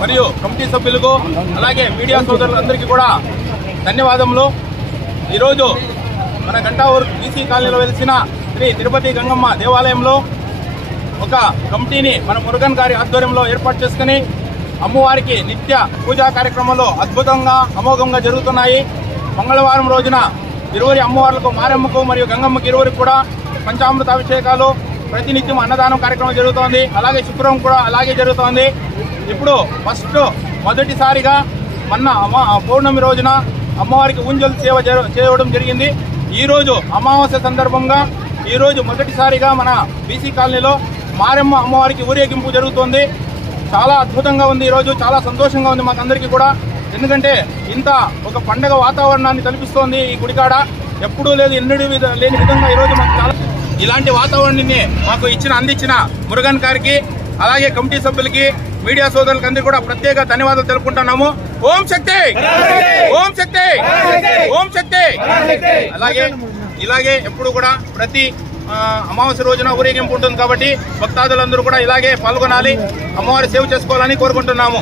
మరియు కమిటీ సభ్యులకు అలాగే మీడియా సోదరులందరికీ కూడా ధన్యవాదములు. ఈరోజు మన గంటావూరు బీసీ కాలనీలో వెలిసిన శ్రీ తిరుపతి గంగమ్మ దేవాలయంలో ఒక కమిటీని మన మురుగన్ గారి ఆధ్వర్యంలో ఏర్పాటు చేసుకుని అమ్మవారికి నిత్య పూజా కార్యక్రమాలు అద్భుతంగా అమోఘంగా జరుగుతున్నాయి. మంగళవారం రోజున ఇరువురి అమ్మవార్లకు మారెమ్మకు మరియు గంగమ్మకి ఇరువురికి కూడా పంచామృతాభిషేకాలు, ప్రతినిత్యం అన్నదానం కార్యక్రమం జరుగుతోంది. అలాగే శుక్రవారం కూడా అలాగే జరుగుతోంది. ఇప్పుడు మొదటిసారిగా మొన్న పౌర్ణమి రోజున అమ్మవారికి ఊంజల్ సేవ చేయడం జరిగింది. ఈ రోజు అమావాస్య సందర్భంగా ఈ రోజు మొదటిసారిగా మన బీసీ కాలనీలో మారెమ్మ అమ్మవారికి ఊరేగింపు జరుగుతోంది. చాలా అద్భుతంగా ఉంది. ఈరోజు చాలా సంతోషంగా ఉంది మాకందరికీ కూడా. ఎందుకంటే ఇంత ఒక పండగ వాతావరణాన్ని కల్పిస్తోంది ఈ గుడికాడ. ఎప్పుడూ ఎన్నడూ లేని విధంగా ఈరోజు మాకు చాలా ఇలాంటి వాతావరణాన్ని మాకు అందించిన మురుగన్ గారికి, అలాగే కమిటీ సభ్యులకి, మీడియా సోదరులకి అందరికీ కూడా ప్రత్యేక ధన్యవాదాలు తెలుపుకుంటున్నాము. ఓం శక్తి, ఓం శక్తి, ఓం శక్తి. ఇలాగే ఎప్పుడు కూడా ప్రతి అమావాస్య రోజున ఊరేగింపు ఉంటుంది కాబట్టి భక్తాదులందరూ కూడా ఇలాగే పాల్గొనాలి, అమ్మవారి సేవ చేసుకోవాలని కోరుకుంటున్నాము.